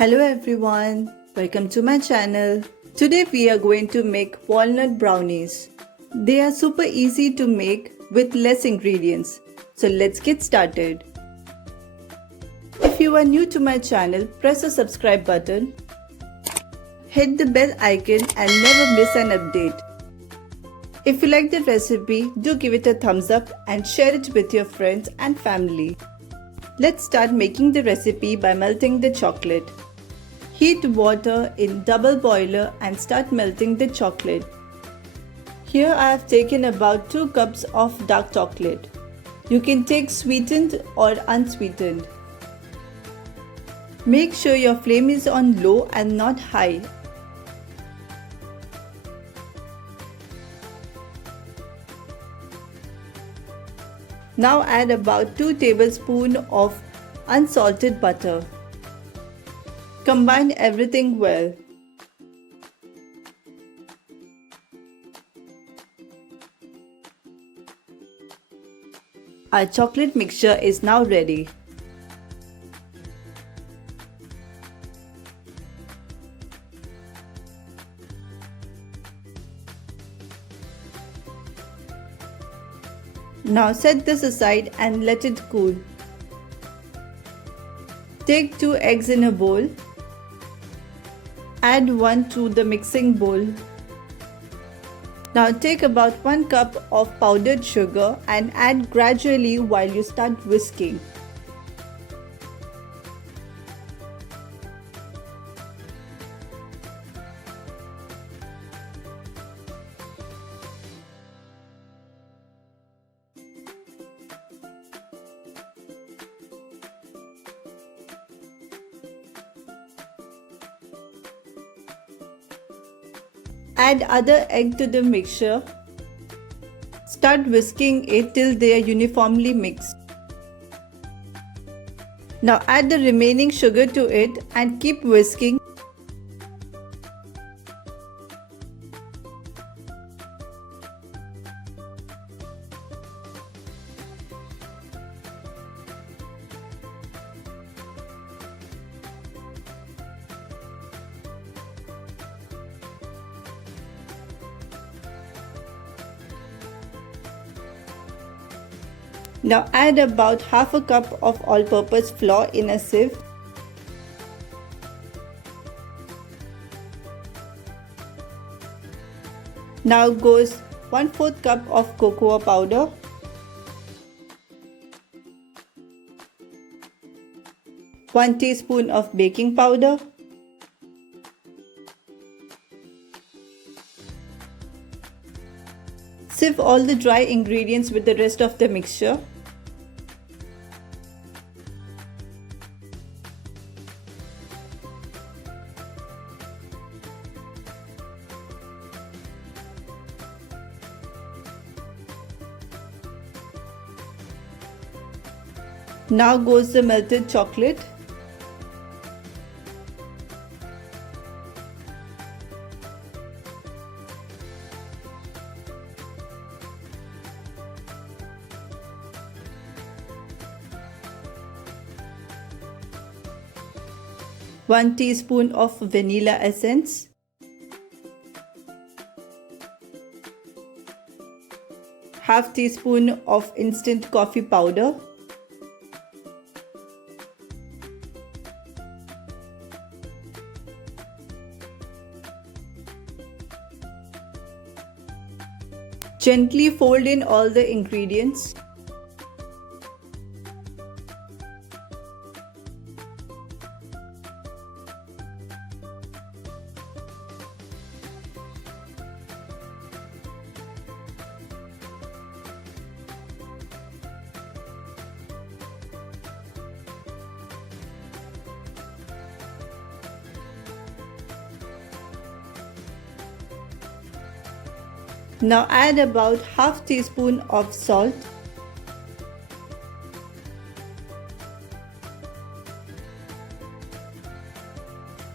Hello everyone, welcome to my channel. Today we are going to make walnut brownies. They are super easy to make with less ingredients. So let's get started. If you are new to my channel, press the subscribe button, hit the bell icon and never miss an update. If you like the recipe, do give it a thumbs up and share it with your friends and family. Let's start making the recipe by melting the chocolate. Heat water in double boiler and start melting the chocolate. Here I have taken about 2 cups of dark chocolate. You can take sweetened or unsweetened. Make sure your flame is on low and not high. Now add about 2 tablespoons of unsalted butter. Combine everything well. Our chocolate mixture is now ready. Now set this aside and let it cool. Take 2 eggs in a bowl. Add 1 to the mixing bowl. Now take about 1 cup of powdered sugar and add gradually while you start whisking. Add other egg to the mixture. Start whisking it till they are uniformly mixed. Now add the remaining sugar to it and keep whisking. Now add about half a cup of all-purpose flour in a sieve. Now goes 1/4 cup of cocoa powder, 1 teaspoon of baking powder, sieve all the dry ingredients with the rest of the mixture. Now goes the melted chocolate. One teaspoon of vanilla essence. Half teaspoon of instant coffee powder. Gently fold in all the ingredients. Now add about half teaspoon of salt.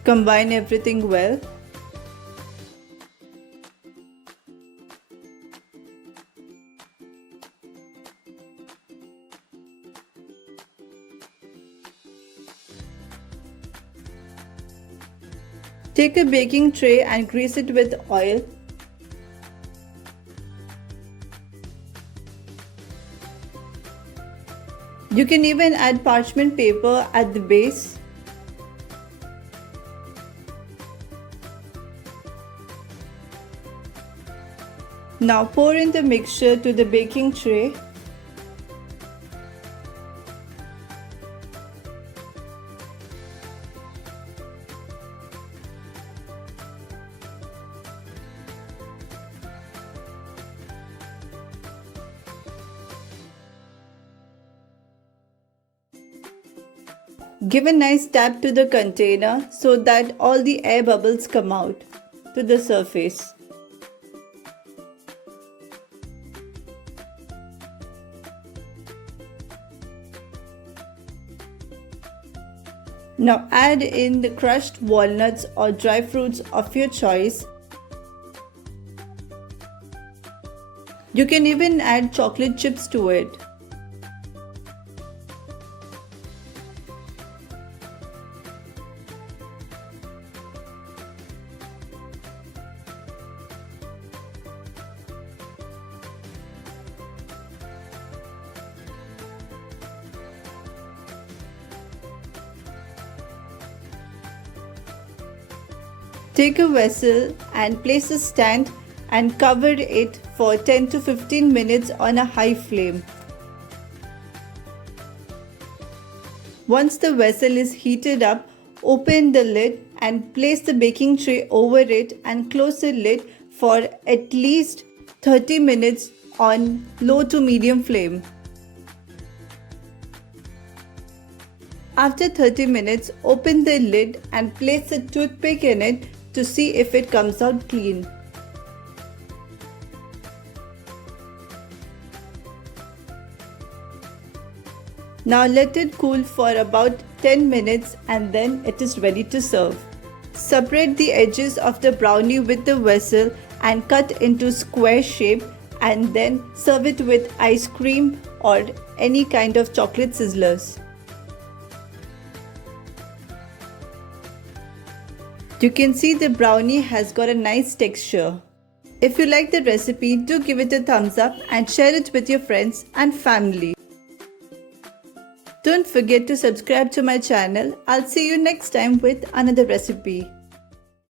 Combine everything well. Take a baking tray and grease it with oil. You can even add parchment paper at the base. Now pour in the mixture to the baking tray. Give a nice tap to the container so that all the air bubbles come out to the surface. Now add in the crushed walnuts or dry fruits of your choice. You can even add chocolate chips to it. Take a vessel and place a stand and cover it for 10 to 15 minutes on a high flame. Once the vessel is heated up, open the lid and place the baking tray over it and close the lid for at least 30 minutes on low to medium flame. After 30 minutes, open the lid and place a toothpick in it to see if it comes out clean. Now let it cool for about 10 minutes and then it is ready to serve. Separate the edges of the brownie with the vessel and cut into square shape and then serve it with ice cream or any kind of chocolate sizzlers. You can see the brownie has got a nice texture. If you like the recipe, do give it a thumbs up and share it with your friends and family. Don't forget to subscribe to my channel. I'll see you next time with another recipe.